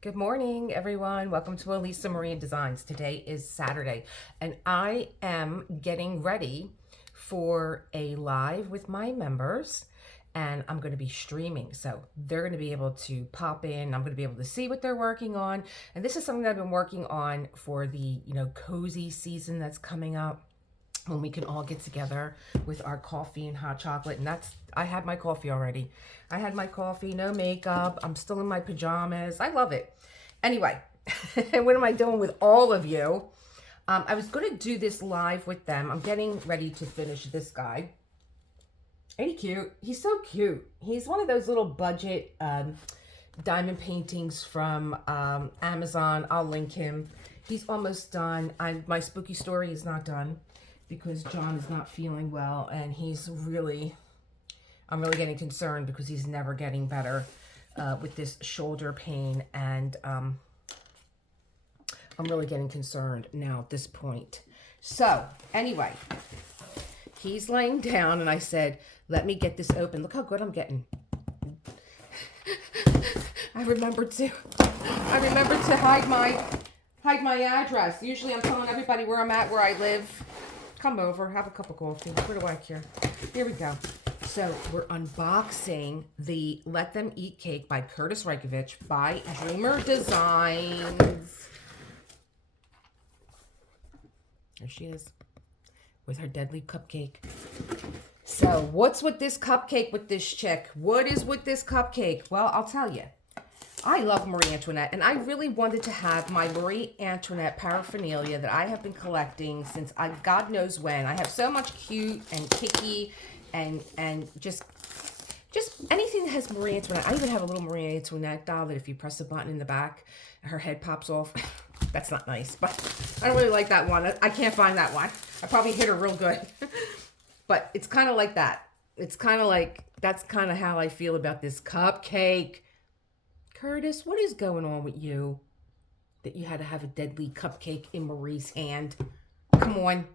Good morning, everyone. Welcome to Elisa Marie Designs. Today is Saturday, and I am getting ready for a live with my members, and I'm going to be streaming. So they're going to be able to pop in. I'm going to be able to see what they're working on. And this is something that I've been working on for the, cozy season that's coming up, when we can all get together with our coffee and hot chocolate. And I had my coffee already. I had my coffee, no makeup. I'm still in my pajamas. I love it. Anyway, what am I doing with all of you? I was going to do this live with them. I'm getting ready to finish this guy. Ain't he cute? He's so cute. He's one of those little budget diamond paintings from Amazon. I'll link him. He's almost done. My spooky story is not done, because John is not feeling well, and I'm really getting concerned because he's never getting better with this shoulder pain, and I'm really getting concerned now at this point. So anyway, he's laying down, and I said, let me get this open. Look how good I'm getting. I remembered to hide my address. Usually I'm telling everybody where I'm at, where I live. Come over, have a cup of coffee. Where do I care? Here we go. So we're unboxing the Let Them Eat Cake by Kurtis Rykovich by Dreamer Designs. There she is with her deadly cupcake. So what's with this cupcake with this chick? What is with this cupcake? Well, I'll tell you. I love Marie Antoinette, and I really wanted to have my Marie Antoinette paraphernalia that I have been collecting since God knows when. I have so much cute and kicky and just anything that has Marie Antoinette. I even have a little Marie Antoinette doll that if you press a button in the back, her head pops off. That's not nice, but I don't really like that one. I can't find that one. I probably hit her real good. But it's kind of like that. It's kind of like, that's kind of how I feel about this cupcake. Kurtis, what is going on with you that you had to have a deadly cupcake in Marie's hand? Come on.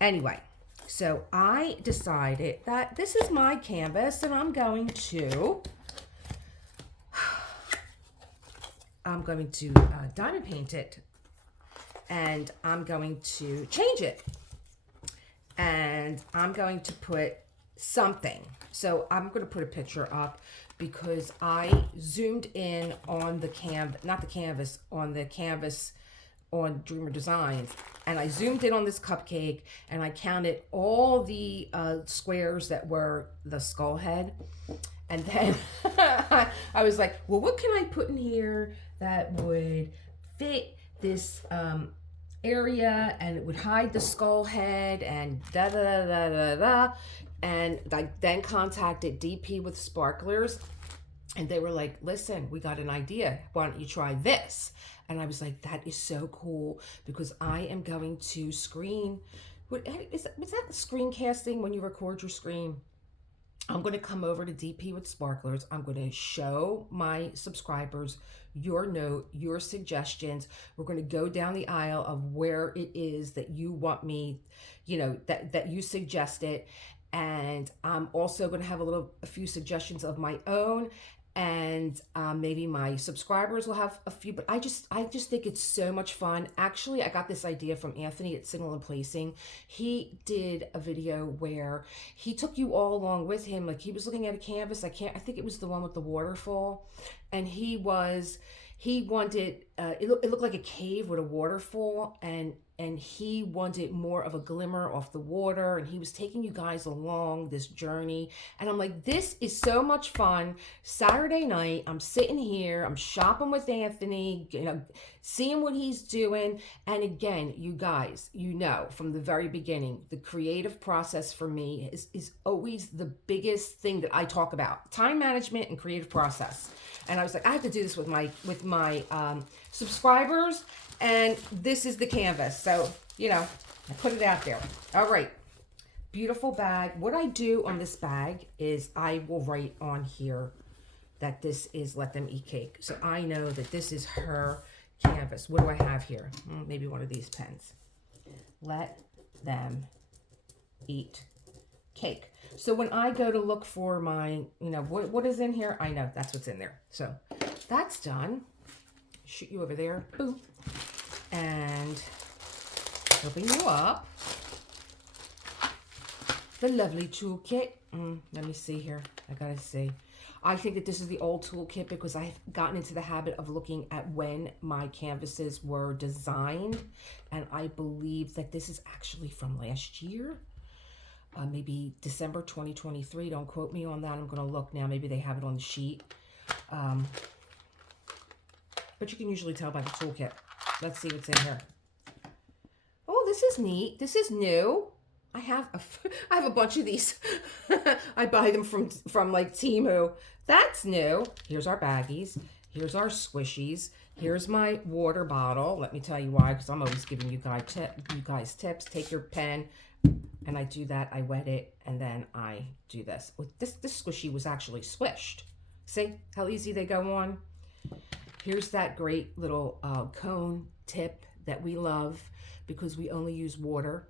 Anyway, so I decided that this is my canvas, and I'm going to diamond paint it, and I'm going to change it, and I'm going to put something. So I'm going to put a picture up, because I zoomed in on the canvas on Dreamer Designs, and I zoomed in on this cupcake, and I counted all the squares that were the skull head, and then I was like, well, what can I put in here that would fit this area, and it would hide the skull head, and da da da da da da. And I then contacted DP with Sparklers, and they were like, listen, we got an idea. Why don't you try this? And I was like, that is so cool, because I am going to screen. Is that screencasting when you record your screen? I'm going to come over to DP with Sparklers. I'm going to show my subscribers your note, your suggestions. We're going to go down the aisle of where it is that you want me, that you suggested. And I'm also going to have a few suggestions of my own, and maybe my subscribers will have a few. But I just think it's so much fun. Actually, I got this idea from Anthony at Signal and Placing. He did a video where he took you all along with him. Like, he was looking at a canvas. I think it was the one with the waterfall, and he wanted it looked like a cave with a waterfall, and he wanted more of a glimmer off the water, and he was taking you guys along this journey. And I'm like, this is so much fun. Saturday night, I'm sitting here, I'm shopping with Anthony, seeing what he's doing. And again, you guys, from the very beginning, the creative process for me is always the biggest thing that I talk about: time management and creative process. And I was like, I have to do this with my subscribers, and this is the canvas. So, I put it out there. All right. Beautiful bag. What I do on this bag is I will write on here that this is Let Them Eat Cake. So I know that this is her canvas. What do I have here? Maybe one of these pens. Let Them Eat Cake. So when I go to look for my, what is in here, I know that's what's in there. So that's done. shoot you over there. Boom. And open you up. The lovely toolkit. Let me see here. I gotta see. I think that this is the old toolkit because I've gotten into the habit of looking at when my canvases were designed. And I believe that this is actually from last year. Maybe December 2023. Don't quote me on that. I'm going to look now. Maybe they have it on the sheet. But you can usually tell by the toolkit. Let's see what's in here. Oh, this is neat. This is new. I have a bunch of these. I buy them from like Temu. That's new. Here's our baggies. Here's our squishies. Here's my water bottle. Let me tell you why, because I'm always giving you guys tips. Take your pen, and I do that. I wet it, and then I do this. This squishy was actually squished. See how easy they go on? Here's that great little cone tip that we love because we only use water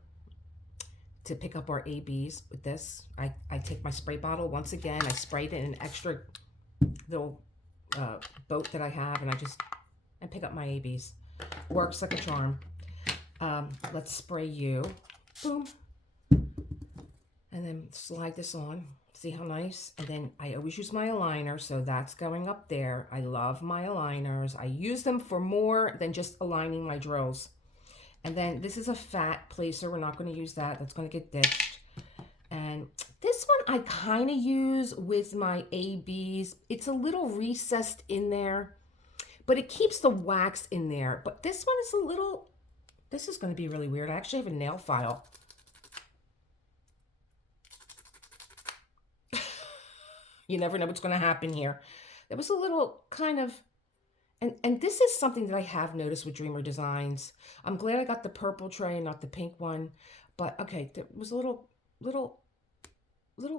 to pick up our ABs with this. I take my spray bottle. Once again, I sprayed it in an extra little boat that I have, and I pick up my ABs. Works like a charm. Let's spray you. Boom. And then slide this on. See how nice? And then I always use my aligner, so that's going up there. I love my aligners. I use them for more than just aligning my drills. And then this is a fat placer. We're not going to use that. That's going to get ditched. And this one I kind of use with my ABs. It's a little recessed in there, but it keeps the wax in there. But this one is a little, this is going to be really weird. I actually have a nail file. You never know what's going to happen here. There was a little kind of, and this is something that I have noticed with Dreamer Designs. I'm glad I got the purple tray and not the pink one. But okay, there was a little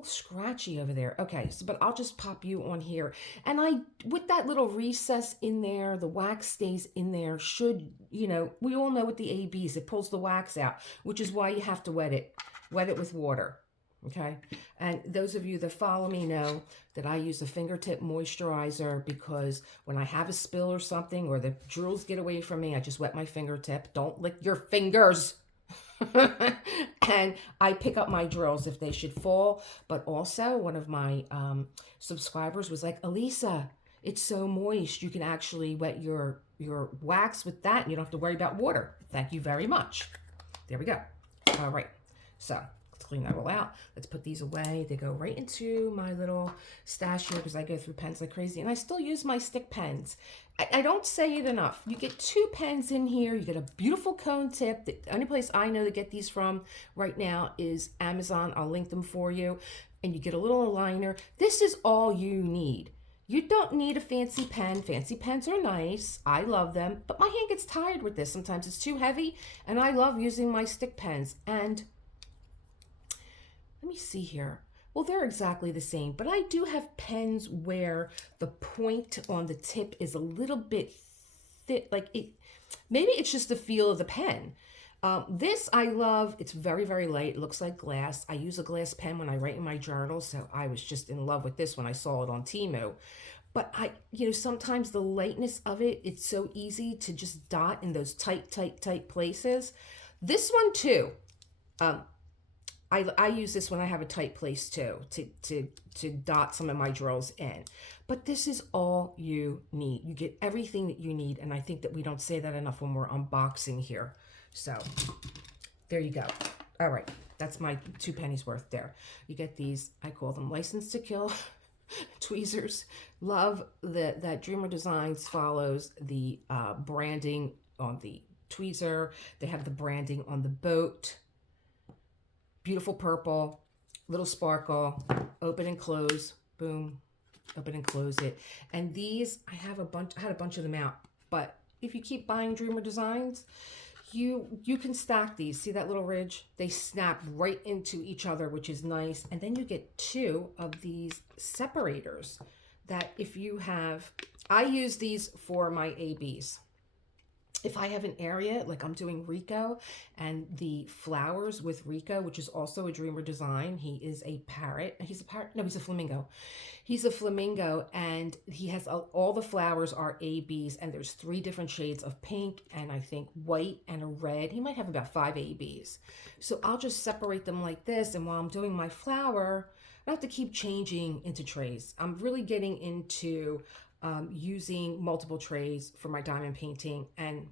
scratchy over there. Okay, so but I'll just pop you on here. And with that little recess in there, the wax stays in there. Should, you know, we all know with the ABs, it pulls the wax out, which is why you have to wet it. Wet it with water. Okay, and those of you that follow me know that I use a fingertip moisturizer because when I have a spill or something or the drills get away from me, I just wet my fingertip. Don't lick your fingers. And I pick up my drills if they should fall. But also one of my subscribers was like, Elisa, it's so moist. You can actually wet your wax with that and you don't have to worry about water. Thank you very much. There we go. All right. So clean that all out. Let's put these away. They go right into my little stash here because I go through pens like crazy. And I still use my stick pens. I don't say it enough. You get 2 pens in here. You get a beautiful cone tip. The only place I know to get these from right now is Amazon. I'll link them for you. And you get a little aligner. This is all you need. You don't need a fancy pen. Fancy pens are nice. I love them. But my hand gets tired with this. Sometimes it's too heavy. And I love using my stick pens. And let me see here. Well, they're exactly the same, but I do have pens where the point on the tip is a little bit thick, like it. Maybe it's just the feel of the pen. This I love. It's very, very light. It looks like glass. I use a glass pen when I write in my journal, so I was just in love with this when I saw it on Temu. But sometimes the lightness of it, it's so easy to just dot in those tight places. This one too. I use this when I have a tight place too, to dot some of my drills in. But this is all you need. You get everything that you need, and I think that we don't say that enough when we're unboxing here. So there you go. All right, that's my 2 pennies worth there. You get these, I call them License to Kill tweezers. Love that Dreamer Designs follows the branding on the tweezer. They have the branding on the boat. Beautiful purple, little sparkle, open and close, boom, open and close it. And these, I had a bunch of them out, but if you keep buying Dreamer Designs, you can stack these. See that little ridge? They snap right into each other, which is nice. And then you get 2 of these separators that if you have, I use these for my ABs. if I have an area, like I'm doing Rico and the flowers with Rico, which is also a Dreamer design. He is a parrot. He's a parrot? No, he's a flamingo. He's a flamingo, and he has all the flowers are ABs, and there's 3 different shades of pink, and I think white and a red. He might have about 5 ABs. So I'll just separate them like this, and while I'm doing my flower, I don't have to keep changing into trays. I'm really getting into using multiple trays for my diamond painting, and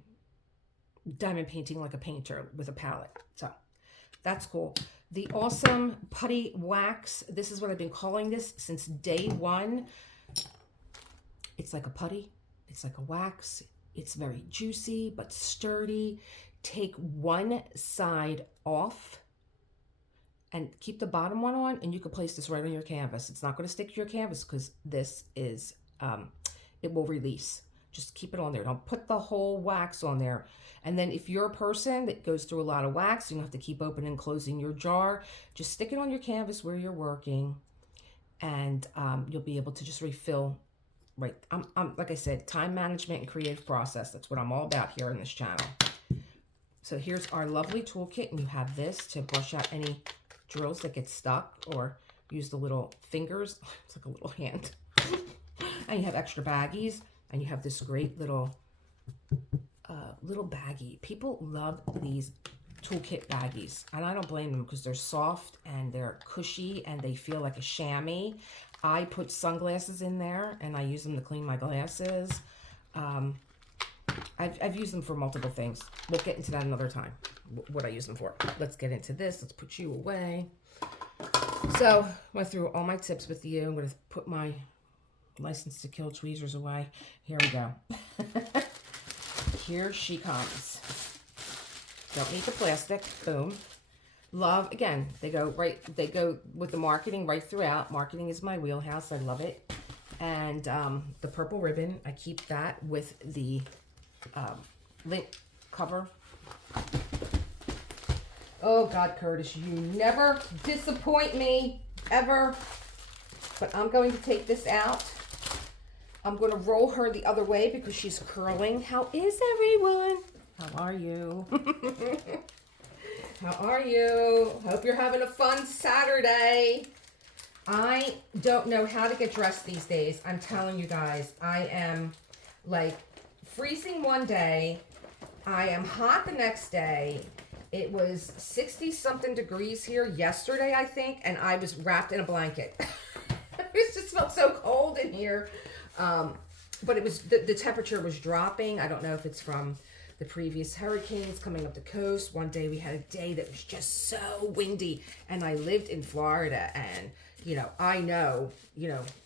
diamond painting like a painter with a palette. So that's cool. The awesome putty wax. This is what I've been calling this since day one. It's like a putty. It's like a wax. It's very juicy but sturdy. Take one side off and keep the bottom one on, and you can place this right on your canvas. It's not going to stick to your canvas because this is, it will release. Just keep it on there. Don't put the whole wax on there. And then if you're a person that goes through a lot of wax, you don't have to keep opening and closing your jar. Just stick it on your canvas where you're working, and you'll be able to just refill. Right. I'm like I said, time management and creative process. That's what I'm all about here on this channel. So here's our lovely toolkit, and you have this to brush out any drills that get stuck, or use the little fingers. It's like a little hand. And you have extra baggies, and you have this great little baggie. People love these toolkit baggies, and I don't blame them because they're soft and they're cushy and they feel like a chamois. I put sunglasses in there, and I use them to clean my glasses. I've used them for multiple things. We'll get into that another time, what I use them for. Let's get into this. Let's put you away. So went through all my tips with you. I'm going to put my License to Kill tweezers away. Here we go. Here she comes. Don't need the plastic. Boom. Love, again, they go with the marketing right throughout. Marketing is my wheelhouse. I love it. And the purple ribbon, I keep that with the link cover. Oh God, Curtis, you never disappoint me, ever. But I'm going to take this out. I'm going to roll her the other way because she's curling. How is everyone? How are you? How are you? Hope you're having a fun Saturday. I don't know how to get dressed these days. I'm telling you guys, I am like freezing one day. I am hot the next day. It was 60 something degrees here yesterday, I think, and I was wrapped in a blanket. It just felt so cold in here. But it was the temperature was dropping. I don't know if it's from the previous hurricanes coming up the coast. One day we had a day that was just so windy, and I lived in Florida, and I know,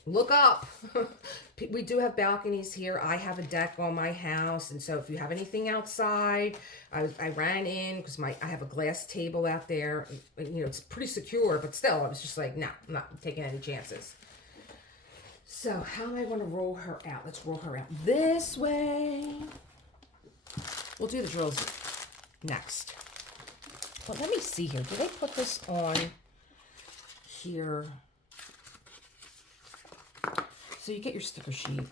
look up. We do have balconies here. I have a deck on my house, and so if you have anything outside, I ran in because I have a glass table out there. It's pretty secure, but still, I was just like, no, I'm not taking any chances. So how am I going to roll her out? Let's roll her out this way. We'll do the drills next. But let me see here. Do they put this on here? So you get your sticker sheet,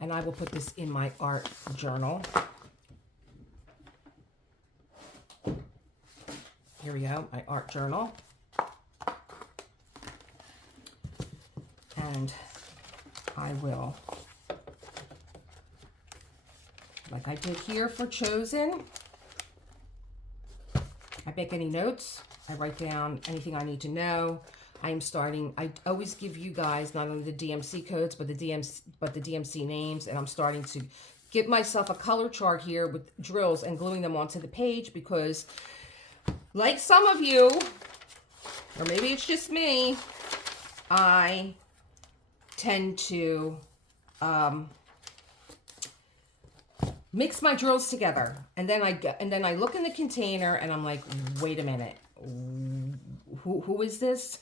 and I will put this in my art journal. Here we go, my art journal. And I will, like I did here for Chosen, I make any notes. I write down anything I need to know. I always give you guys not only the DMC codes, but the DMC names, and I'm starting to give myself a color chart here with drills and gluing them onto the page because, like some of you, or maybe it's just me, I tend to mix my drills together, and then I look in the container and I'm like, wait a minute, who is this?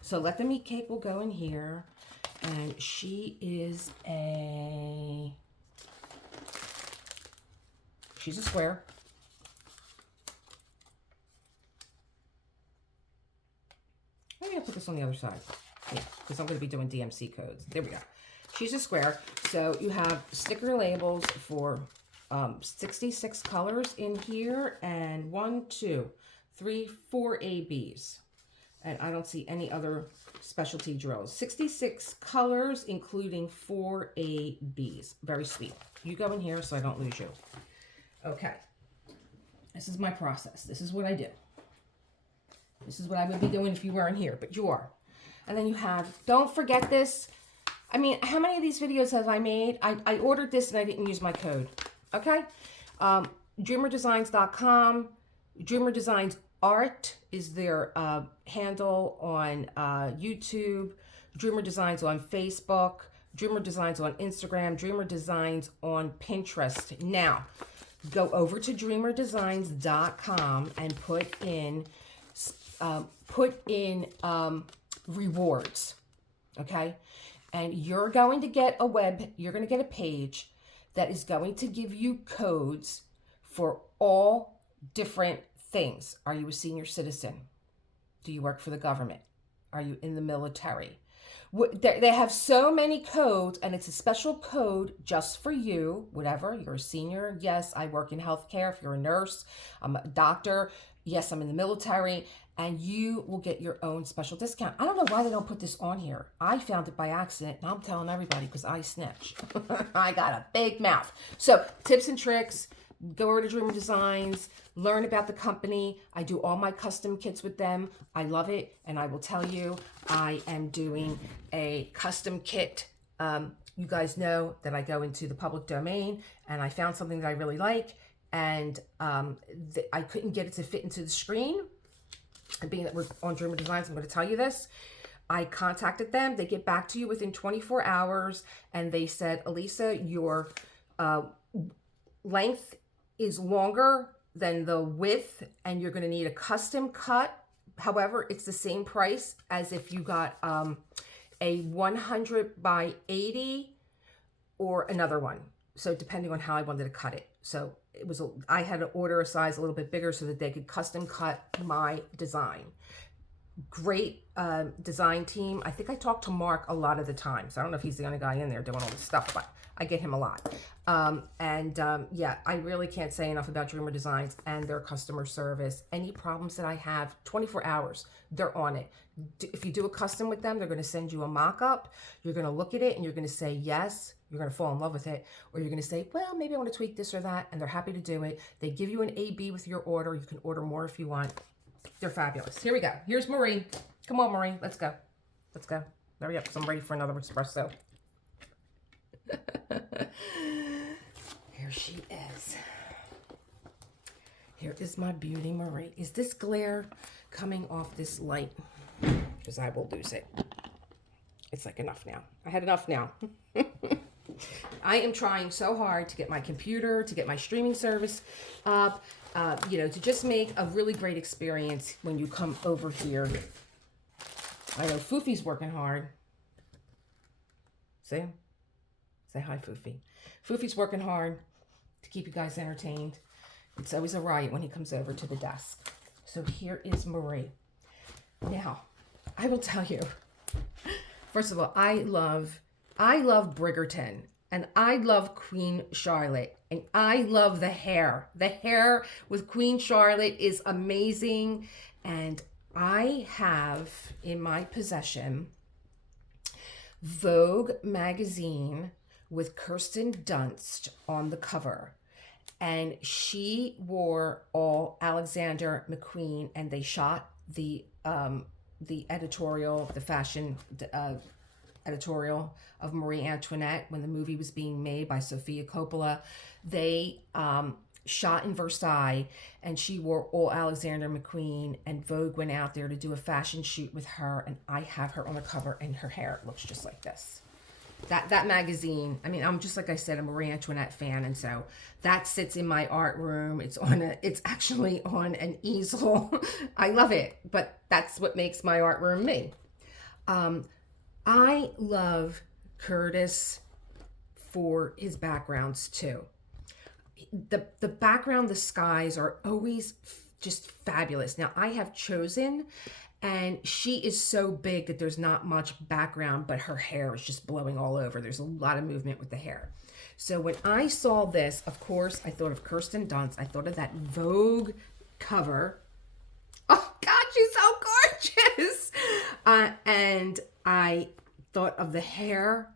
So Let Them Eat Cake will go in here, and she's a square. Maybe I'll put this on the other side. Yeah, because I'm going to be doing DMC codes. There we go. She's a square. So you have sticker labels for 66 colors in here, and 1, 2, 3, 4 ABs. And I don't see any other specialty drills. 66 colors, including 4 ABs. Very sweet. You go in here so I don't lose you. Okay. This is my process. This is what I do. This is what I would be doing if you weren't here, but you are. And then you have, don't forget this. I mean, how many of these videos have I made? I ordered this and I didn't use my code. Okay? Dreamerdesigns.com. Dreamer Designs Art is their handle on YouTube. Dreamer Designs on Facebook. Dreamer Designs on Instagram. Dreamer Designs on Pinterest. Now, go over to dreamerdesigns.com and put in rewards. Okay? And you're going to get a page that is going to give you codes for all different things. Are you a senior citizen? Do you work for the government? Are you in the military? They have so many codes, and it's a special code just for you. Whatever, you're a senior. Yes, I work in healthcare. If you're a nurse, I'm a doctor. Yes, I'm in the military. And you will get your own special discount. I don't know why they don't put this on here. I found it by accident, and I'm telling everybody because I snitch. I got a big mouth. So tips and tricks, go over to Dreamer Designs, learn about the company. I do all my custom kits with them. I love it, and I will tell you, I am doing a custom kit. You guys know that I go into the public domain, and I found something that I really like, and I couldn't get it to fit into the screen. And being that we're on Dreamer Designs, I'm going to tell you this. I contacted them. They get back to you within 24 hours. And they said, Elisa, your length is longer than the width. And you're going to need a custom cut. However, it's the same price as if you got a 100 by 80 or another one. So depending on how I wanted to cut it. So I had to order a size a little bit bigger so that they could custom cut my design. Great design team. I think I talk to Mark a lot of the time. So I don't know if he's the only guy in there doing all this stuff, but I get him a lot. Yeah, I really can't say enough about Dreamer Designs and their customer service. Any problems that I have, 24 hours, they're on it. If you do a custom with them, they're going to send you a mock-up. You're going to look at it and you're going to say yes. You're going to fall in love with it. Or you're going to say, well, maybe I want to tweak this or that. And they're happy to do it. They give you an AB with your order. You can order more if you want. They're fabulous. Here we go. Here's Marie. Come on, Marie. Let's go. Let's go. Hurry up, because I'm ready for another espresso. Here she is. Here is my beauty Marie. Is this glare coming off this light? Because I will lose it. It's like enough now. I had enough now. I am trying so hard to get my computer, to get my streaming service up, to just make a really great experience when you come over here. I know Foofy's working hard. See him? Say hi, Foofy. Foofy's working hard to keep you guys entertained. It's always a riot when he comes over to the desk. So here is Marie. Now, I will tell you, first of all, I love Bridgerton, and I love Queen Charlotte, and I love the hair. The hair with Queen Charlotte is amazing, and I have in my possession Vogue magazine with Kirsten Dunst on the cover, and she wore all Alexander McQueen, and they shot the editorial, the fashion editorial of Marie Antoinette when the movie was being made by Sofia Coppola. They shot in Versailles, and she wore all Alexander McQueen, and Vogue went out there to do a fashion shoot with her, and I have her on the cover, and her hair looks just like this. That magazine, I mean, I'm just, like I said, a Marie Antoinette fan, and so that sits in my art room. It's actually on an easel. I love it, but that's what makes my art room me. I love Kurtis for his backgrounds too. The background, the skies are always just fabulous. Now I have chosen, and she is so big that there's not much background, but her hair is just blowing all over. There's a lot of movement with the hair. So when I saw this, of course, I thought of Kirsten Dunst. I thought of that Vogue cover. Oh God, she's so gorgeous. And I thought of the hair,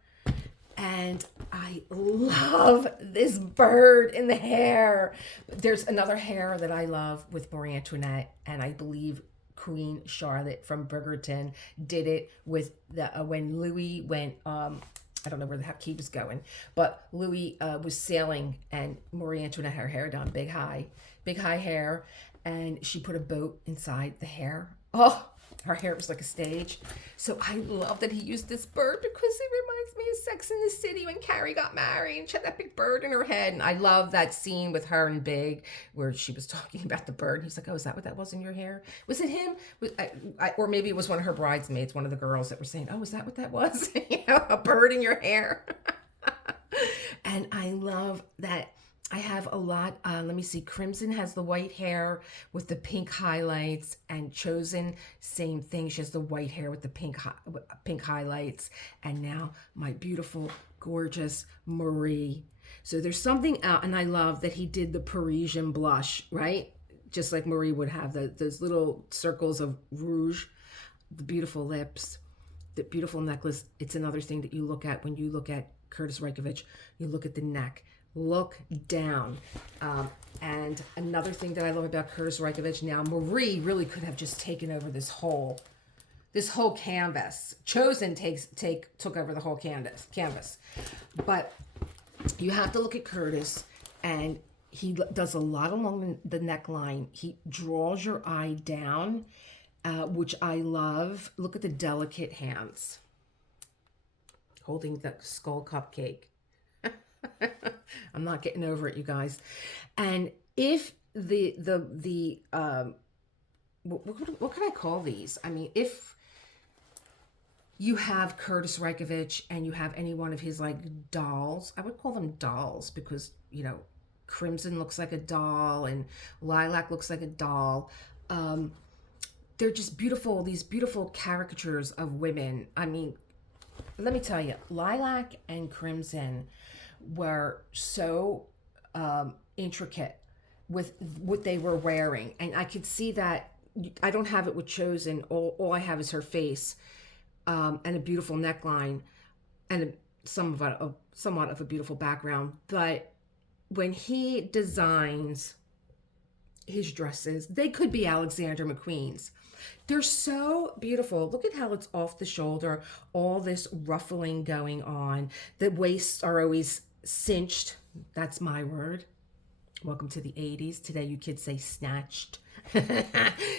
and I love this bird in the hair. There's another hair that I love with Marie Antoinette, and I believe Queen Charlotte from Bridgerton did it with the when Louis went. I don't know where the heck he was going, but Louis was sailing, and Marie Antoinette had her hair done big high hair, and she put a boat inside the hair. Oh, her hair was like a stage. So I love that he used this bird because it reminds me of Sex and the City when Carrie got married and she had that big bird in her head. And I love that scene with her and Big where she was talking about the bird. He's like, oh, is that what that was in your hair? Was it him? Or maybe it was one of her bridesmaids, one of the girls that were saying, oh, is that what that was? A bird in your hair. And I love that. I have a lot, let me see, Crimson has the white hair with the pink highlights, and Chosen, same thing. She has the white hair with the pink highlights. And now my beautiful, gorgeous Marie. So there's something out, and I love that he did the Parisian blush, right? Just like Marie would have those little circles of rouge, the beautiful lips, the beautiful necklace. It's another thing that you look at when you look at Kurtis Rykovich. You look at the neck. Look down. And another thing that I love about Kurtis Rykovich, now Marie really could have just taken over this whole canvas. Chosen took over the whole canvas. But you have to look at Kurtis, and he does a lot along the neckline. He draws your eye down, which I love. Look at the delicate hands holding the skull cupcake. I'm not getting over it, you guys. And if what can I call these? I mean, if you have Kurtis Rykovich and you have any one of his like dolls, I would call them dolls because, you know, Crimson looks like a doll and Lilac looks like a doll. They're just beautiful, these beautiful caricatures of women. I mean, let me tell you, Lilac and Crimson were so intricate with what they were wearing, and I could see that. I don't have it with Chosen. All I have is her face, and a beautiful neckline, and somewhat of a beautiful background. But when he designs his dresses, they could be Alexander McQueen's. They're so beautiful. Look at how it's off the shoulder, all this ruffling going on. The waists are always cinched. That's my word. Welcome to the 80s. Today you kids say snatched.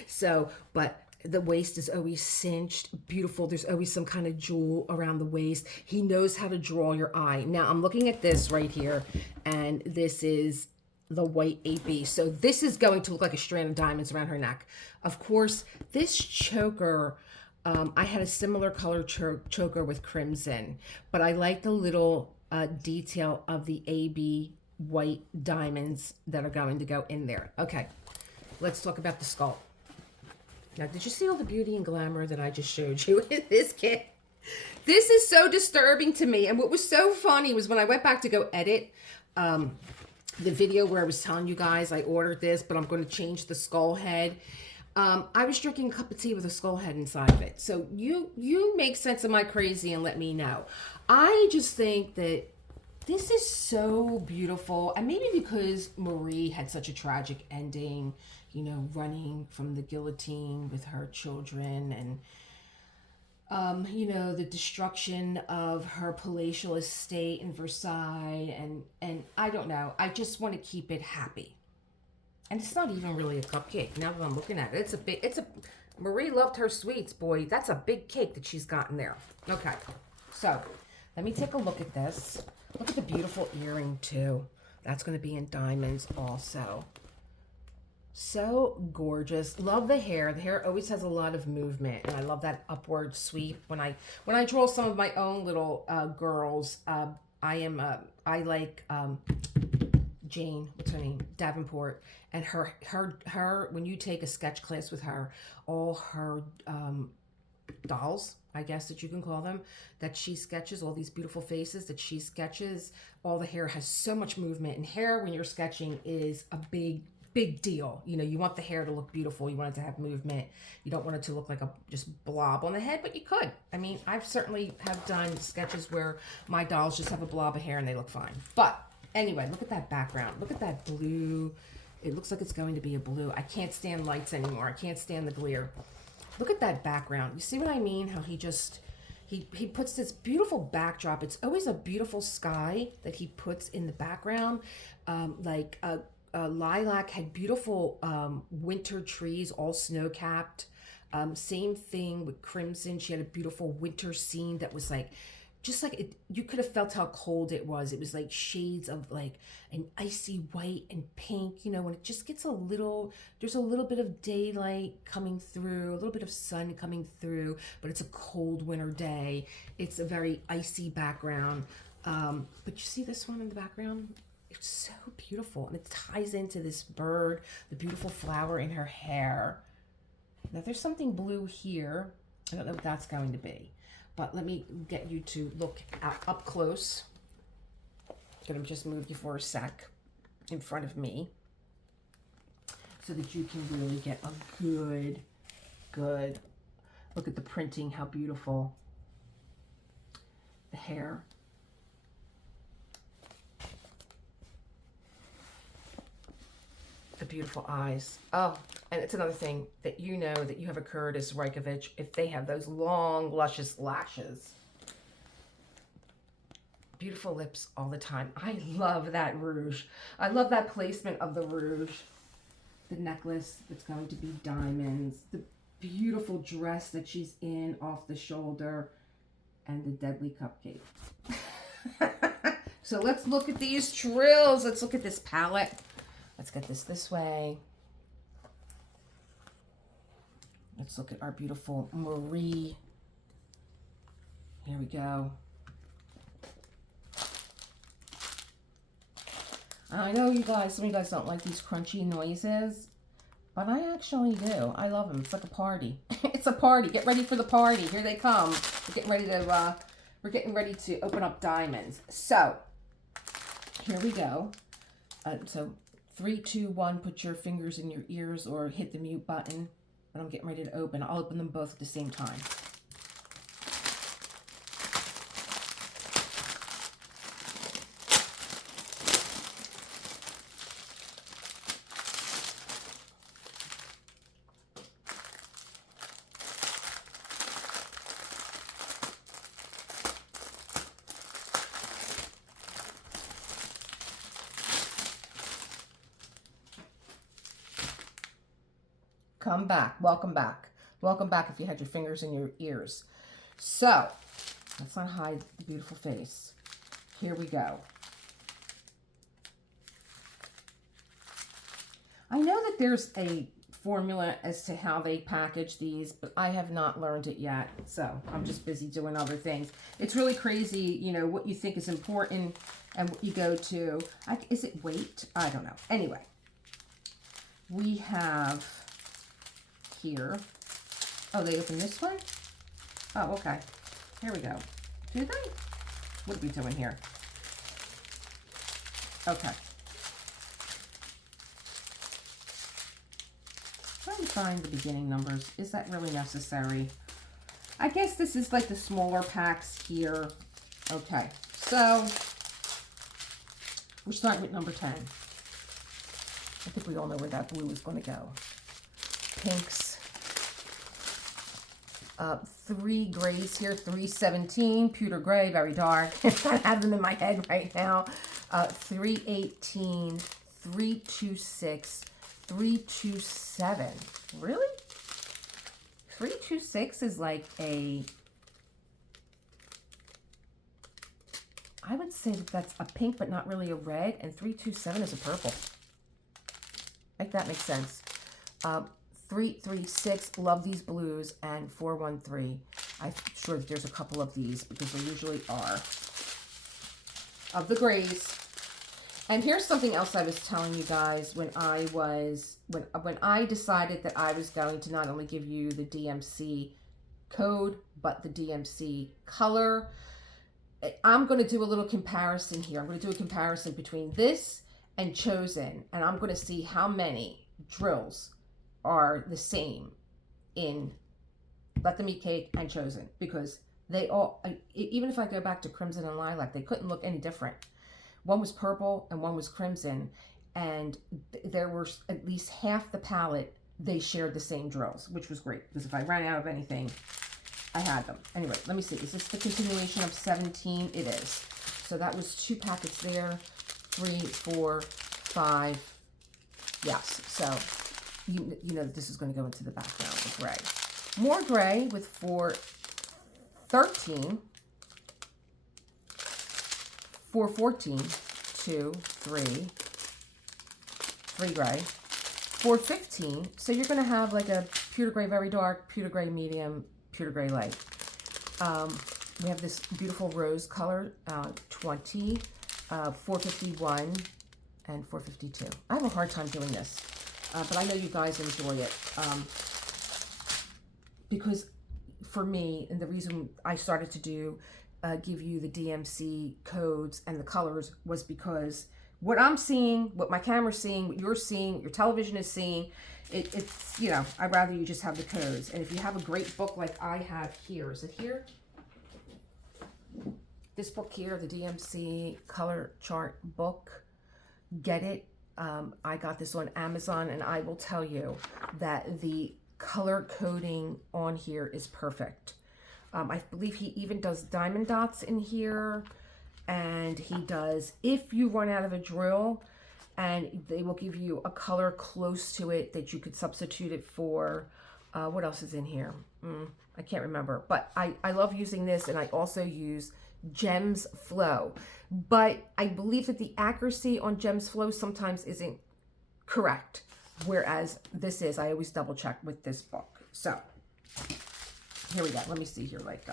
So, but the waist is always cinched, beautiful. There's always some kind of jewel around the waist. He knows how to draw your eye. Now I'm looking at this right here, and this is the white AB. So this is going to look like a strand of diamonds around her neck. Of course, this choker, I had a similar color choker with Crimson, but I like the little detail of the AB white diamonds that are going to go in there. Okay, let's talk about the sculpt. Now, did you see all the beauty and glamour that I just showed you in this kit? This is so disturbing to me. And what was so funny was when I went back to go edit the video where I was telling you guys I ordered this, but I'm going to change the skull head. I was drinking a cup of tea with a skull head inside of it. So you make sense of my crazy and let me know. I just think that this is so beautiful. And maybe because Marie had such a tragic ending, you know, running from the guillotine with her children, and you know, the destruction of her palatial estate in Versailles, and I don't know. I just want to keep it happy. And it's not even really a cupcake now that I'm looking at it. Marie loved her sweets, boy. That's a big cake that she's gotten there. Okay, so let me take a look at this. Look at the beautiful earring too. That's going to be in diamonds also. So gorgeous. Love the hair. The hair always has a lot of movement, and I love that upward sweep. When I draw some of my own little girls, I like Jane, what's her name? Davenport. And her, when you take a sketch class with her, all her dolls, I guess that you can call them, that she sketches, all these beautiful faces that she sketches, all the hair has so much movement. And hair, when you're sketching, is a big deal. You know, you want the hair to look beautiful. You want it to have movement. You don't want it to look like a just blob on the head, but you could. I mean, I've certainly have done sketches where my dolls just have a blob of hair and they look fine. But anyway, look at that background. Look at that blue. It looks like it's going to be a blue. I can't stand lights anymore. I can't stand the glare. Look at that background. You see what I mean? How he just, he puts this beautiful backdrop. It's always a beautiful sky that he puts in the background. Like lilac had beautiful winter trees, all snow-capped. Same thing with Crimson. She had a beautiful winter scene that was like, just like it, you could have felt how cold it was. It was like shades of like an icy white and pink, you know, when it just gets a little, there's a little bit of daylight coming through, a little bit of sun coming through, but it's a cold winter day. It's a very icy background. But you see this one in the background? It's so beautiful. And it ties into this bird, the beautiful flower in her hair. Now there's something blue here. I don't know what that's going to be. But let me get you to look up close. I'm going to just move you for a sec in front of me so that you can really get a good look at the printing, how beautiful. The hair. The beautiful eyes. Oh, and it's another thing that you know that you have a Kurtis Rykovich if they have those long, luscious lashes. Beautiful lips all the time. I love that rouge. I love that placement of the rouge. The necklace that's going to be diamonds. The beautiful dress that she's in off the shoulder. And the deadly cupcake. So let's look at these trills. Let's look at this palette. Let's get this way. Let's look at our beautiful Marie. Here we go. I know you guys, some of you guys don't like these crunchy noises, but I actually do. I love them. It's like a party. It's a party. Get ready for the party. Here they come. We're getting ready to open up diamonds. So, here we go. So 3, 2, 1, put your fingers in your ears or hit the mute button. And I'm getting ready to open. I'll open them both at the same time. Come back. Welcome back. Welcome back if you had your fingers in your ears. So, let's not hide the beautiful face. Here we go. I know that there's a formula as to how they package these, but I have not learned it yet. So, I'm just busy doing other things. It's really crazy, you know, what you think is important and what you go to. Is it weight? I don't know. Anyway, we have here. Oh, they open this one? Oh, okay. Here we go. Do they? What are we doing here? Okay. Trying to find the beginning numbers. Is that really necessary? I guess this is like the smaller packs here. Okay. So, we're starting with number 10. I think we all know where that blue is going to go. Pinks. 3 grays here, 317, pewter gray, very dark. I have them in my head right now. 318, 326, 327. Really? 326 is like a, I would say that that's a pink, but not really a red, and 327 is a purple. Like that makes sense. 336, love these blues, and 413. I'm sure that there's a couple of these because there usually are. Of the grays. And here's something else I was telling you guys when I decided that I was going to not only give you the DMC code, but the DMC color. I'm going to do a little comparison here. I'm going to do a comparison between this and Chosen, and I'm going to see how many drills are the same in Let Them Eat Cake and Chosen, because they all, even if I go back to Crimson and Lilac, they couldn't look any different. One was purple and one was crimson, and there were at least half the palette, they shared the same drills, which was great, because if I ran out of anything, I had them. Anyway, let me see. Is this the continuation of 17? It is. So that was 2 packets there. 3, 4, 5. Yes. So you know this is going to go into the background with gray. More gray with 413. 414. 2, 3. 3 gray. 415. So you're going to have like a pewter gray very dark, pewter gray medium, pewter gray light. We have this beautiful rose color, 20, 451, and 452. I have a hard time doing this, but I know you guys enjoy it. Because for me, and the reason I started to give you the DMC codes and the colors was because what I'm seeing, what my camera's seeing, what you're seeing, what your television is seeing, it's, you know, I'd rather you just have the codes. And if you have a great book like I have here, is it here? This book here, the DMC color chart book, get it. I got this on Amazon, and I will tell you that the color coding on here is perfect. I believe he even does diamond dots in here, and he does, if you run out of a drill, and they will give you a color close to it that you could substitute it for. What else is in here? I can't remember, but I love using this, and I also use Gems Flow. But I believe that the accuracy on Gems Flow sometimes isn't correct, whereas this is. I always double check with this book. So here we go. Let me see here. Like,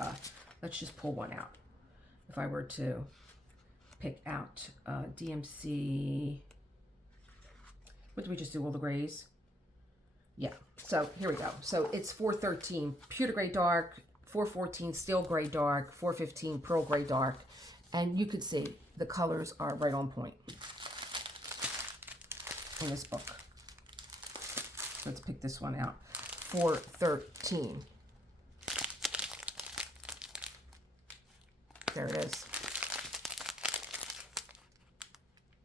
let's just pull one out. If I were to pick out DMC, what did we just do? All the grays? Yeah. So here we go. So it's 413 pewter gray dark, 414 steel gray dark, 415 pearl gray dark, and you could see the colors are right on point in this book. Let's pick this one out. 413. There it is.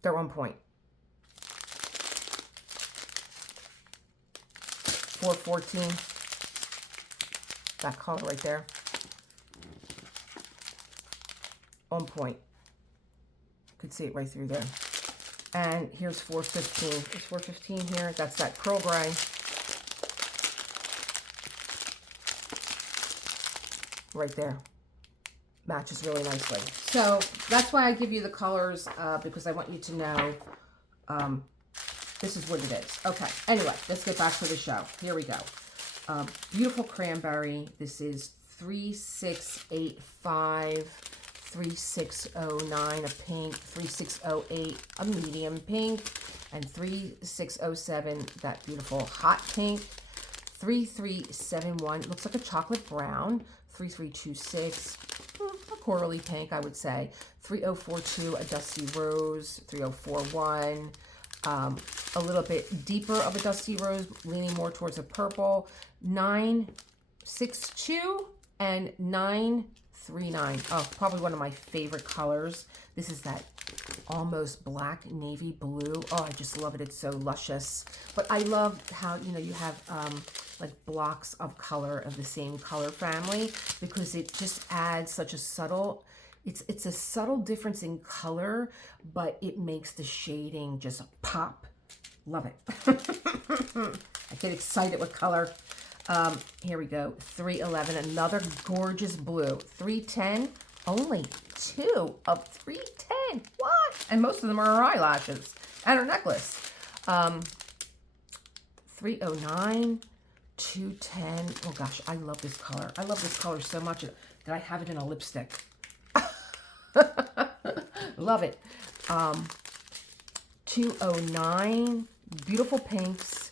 They're on point. 414. That color right there. On point. You could see it right through there. And here's 415. Is 415 here? That's that pearl gray. Right there. Matches really nicely. So that's why I give you the colors, because I want you to know this is what it is. Okay, anyway, let's get back to the show. Here we go. Beautiful cranberry. This is 3685, 3609, a pink, 3608, a medium pink, and 3607, that beautiful hot pink. 3371, looks like a chocolate brown. 3326, a corally pink, I would say. 3042, a dusty rose. 3041, a little bit deeper of a dusty rose, leaning more towards a purple. 962 and 939. Oh, probably one of my favorite colors. This is that almost black navy blue. Oh, I just love it. It's so luscious. But I love how, you know, you have like blocks of color of the same color family, because it just adds such a subtle, it's a subtle difference in color, but it makes the shading just pop. Love it. I get excited with color. Here we go. 311, another gorgeous blue. 310, only 2 of 310. What? And most of them are her eyelashes and her necklace. 309, 210. Oh gosh, I love this color. I love this color so much that I have it in a lipstick. Love it. 209. Beautiful pinks,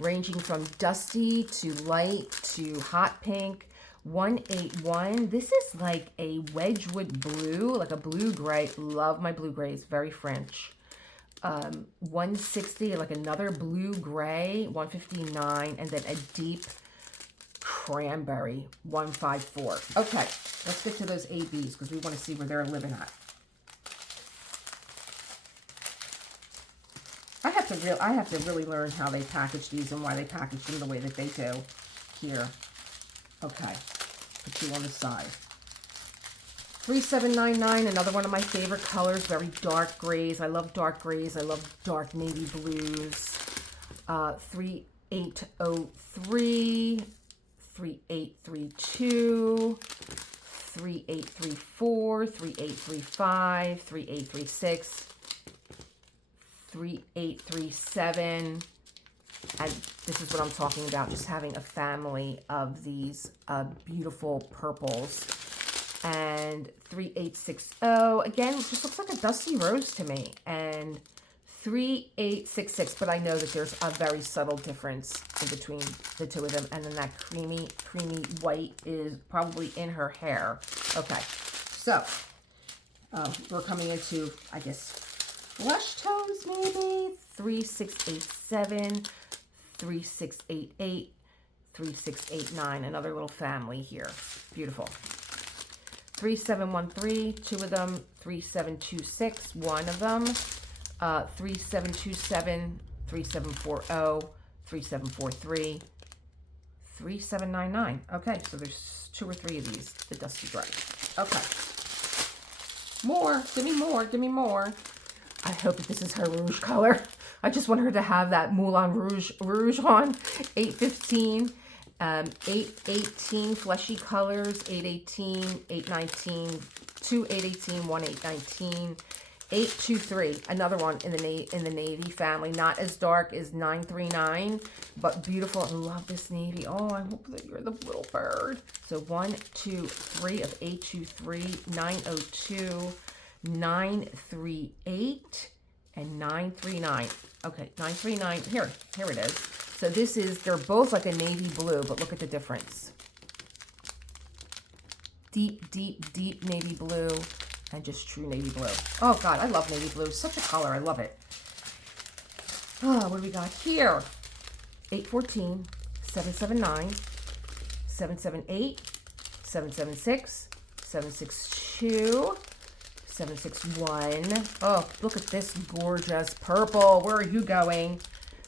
ranging from dusty to light to hot pink. 181. This is like a Wedgwood blue, like a blue gray. Love my blue grays, very French. 160, like another blue gray. 159, and then a deep cranberry. 154. Okay, let's get to those ABs because we want to see where they're living at. I have to really learn how they package these and why they package them the way that they do here. Okay, put you on the side. 3799, another one of my favorite colors, very dark grays. I love dark grays. I love dark navy blues. 3803, 3832, 3834, 3835, 3836, 3837. And this is what I'm talking about, just having a family of these beautiful purples. And 3860, again, it just looks like a dusty rose to me. And 3866, but I know that there's a very subtle difference in between the two of them. And then that creamy white is probably in her hair. Okay, so we're coming into, I guess, flesh tones maybe. 3687, 3688, 3689, another little family here. Beautiful. 3713, two of them. 3726, one of them. 3727, 3740, 3743, 3799. Okay, so there's 2 or 3 of these, the dusty gray. Okay. More, give me more, give me more. I hope that this is her rouge color. I just want her to have that Moulin Rouge on. 815, 818 fleshy colors. 818, 819, 2 818, 1 819, 823. Another one in the navy family. Not as dark as 939, but beautiful. I love this navy. Oh, I hope that you're the little bird. So 1, 2, 3 of 823, 902. 938 and 939. Okay, 939. Here it is. So this is, they're both like a navy blue, but look at the difference. Deep navy blue and just true navy blue. Oh God, I love navy blue. Such a color. I love it. Oh, what do we got here? 814, 779, 778, 776, 762, 761. Oh, look at this gorgeous purple. Where are you going?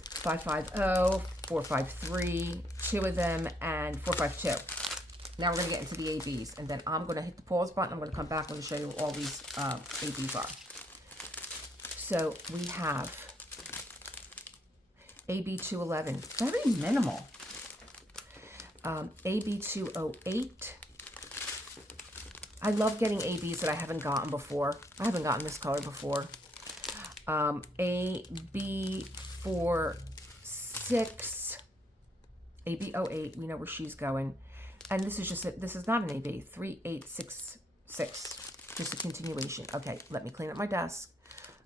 550, 453, 2 of them, and 452. Now we're going to get into the ABs, and then I'm going to hit the pause button. I'm going to come back and show you what all these ABs are. So we have AB 211, very minimal. AB 208. I love getting ABs that I haven't gotten before. I haven't gotten this color before. AB 46, AB 08. We know where she's going. And this is just, this is not an AB, 3866, just a continuation. Okay, let me clean up my desk.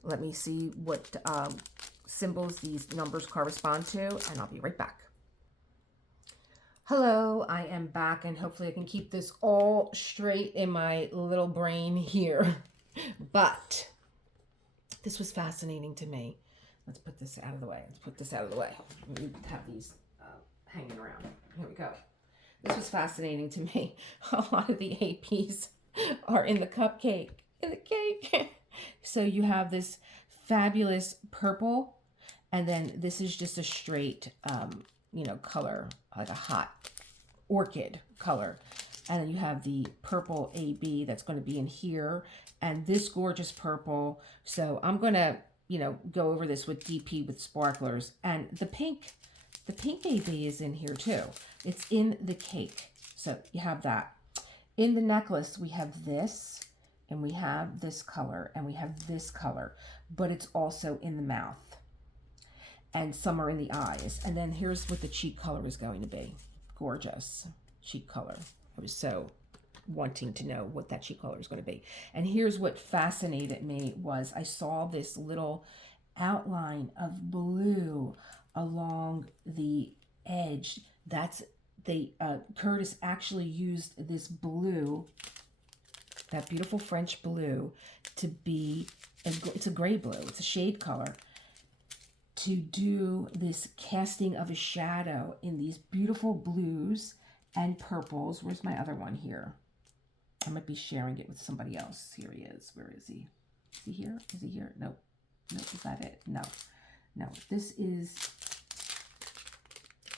Let me see what symbols these numbers correspond to, and I'll be right back. Hello, I am back, and hopefully I can keep this all straight in my little brain here. But this was fascinating to me. Let's put this out of the way. We have these hanging around. Here we go. This was fascinating to me. A lot of the APs are in the cupcake, in the cake. So you have this fabulous purple, and then this is just a straight, color, like a hot orchid color. And then you have the purple AB that's going to be in here, and this gorgeous purple. So I'm going to, go over this with DP with sparklers. And the pink AB is in here too. It's in the cake. So you have that. In the necklace, we have this, and we have this color, and we have this color, but it's also in the mouth. And some are in the eyes. And then here's what the cheek color is going to be. Gorgeous cheek color. I was so wanting to know what that cheek color is going to be. And here's what fascinated me was I saw this little outline of blue along the edge. That's Kurtis actually used this blue, that beautiful French blue, to be, it's a gray blue, it's a shade color, to do this casting of a shadow in these beautiful blues and purples. Where's my other one here? I might be sharing it with somebody else. Here he is. Where is he? Is he here? Is he here? No. No, is that it? No. No, this is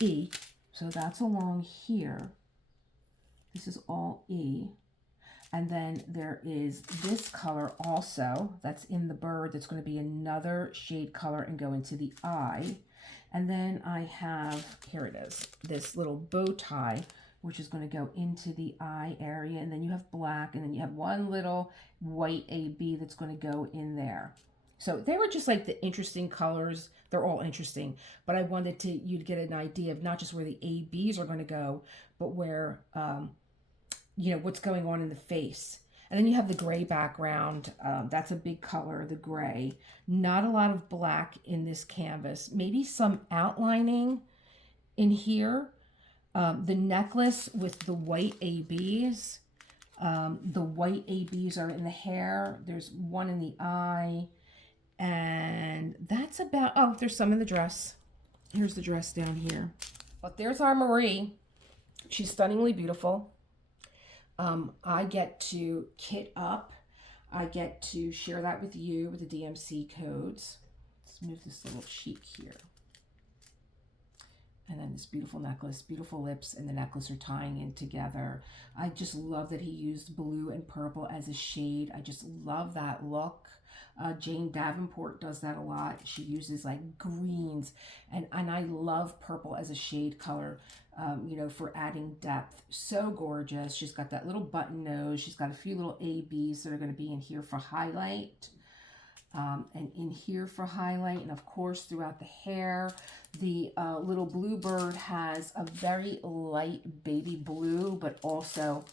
E. So that's along here. This is all E. And then there is this color also that's in the bird. That's going to be another shade color and go into the eye. And then I have, here it is, this little bow tie, which is going to go into the eye area. And then you have black, and then you have one little white AB that's going to go in there. So they were just like the interesting colors. They're all interesting, but I wanted you to get an idea of not just where the ABs are going to go, but where, you know, what's going on in the face. And then you have the gray background. That's a big color, the gray. Not a lot of black in this canvas. Maybe some outlining in here. The necklace with the white ABs. The white ABs are in the hair. There's one in the eye. And that's about, oh, there's some in the dress. Here's the dress down here. But there's our Marie. She's stunningly beautiful. I get to kit up. I get to share that with you with the DMC codes. Let's move this little sheet here. And then this beautiful necklace, beautiful lips, and the necklace are tying in together. I just love that he used blue and purple as a shade. I just love that look. Jane Davenport does that a lot. She uses like greens, and I love purple as a shade color, you know, for adding depth. So gorgeous. She's got that little button nose. She's got a few little ABs that are going to be in here for highlight. And in here for highlight, and of course throughout the hair. The little bluebird has a very light baby blue, but also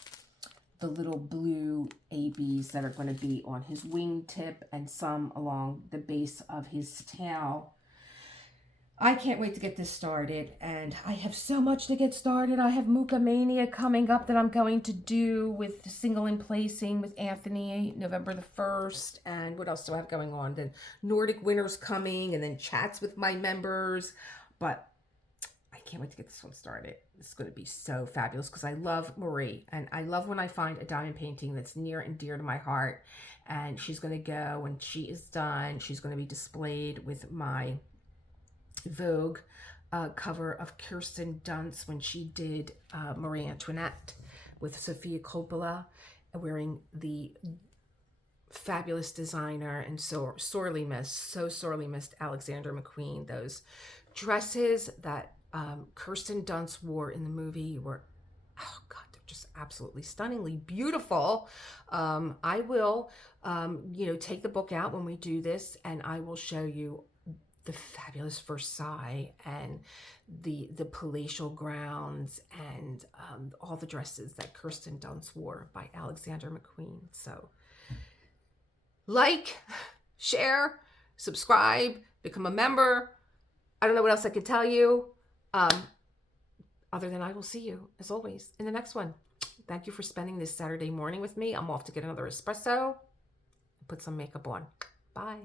the little blue ABs that are going to be on his wingtip and some along the base of his tail. I can't wait to get this started, and I have so much to get started. I have Muka Mania coming up that I'm going to do with Single and Placing with Anthony, November the 1st, and what else do I have going on? Then Nordic Winter's coming, and then chats with my members, but I can't wait to get this one started. It's going to be so fabulous because I love Marie, and I love when I find a diamond painting that's near and dear to my heart, and she's going to go, when she is done, she's going to be displayed with my Vogue cover of Kirsten Dunst when she did Marie Antoinette with Sofia Coppola, wearing the fabulous designer and so sorely missed Alexander McQueen. Those dresses that Kirsten Dunst wore in the movie were, oh God, they're just absolutely stunningly beautiful. I will, you know, take the book out when we do this, and I will show you the fabulous Versailles and the palatial grounds and all the dresses that Kirsten Dunst wore by Alexander McQueen. So like, share, subscribe, become a member. I don't know what else I could tell you. Other than I will see you, as always, in the next one. Thank you for spending this Saturday morning with me. I'm off to get another espresso and put some makeup on. Bye.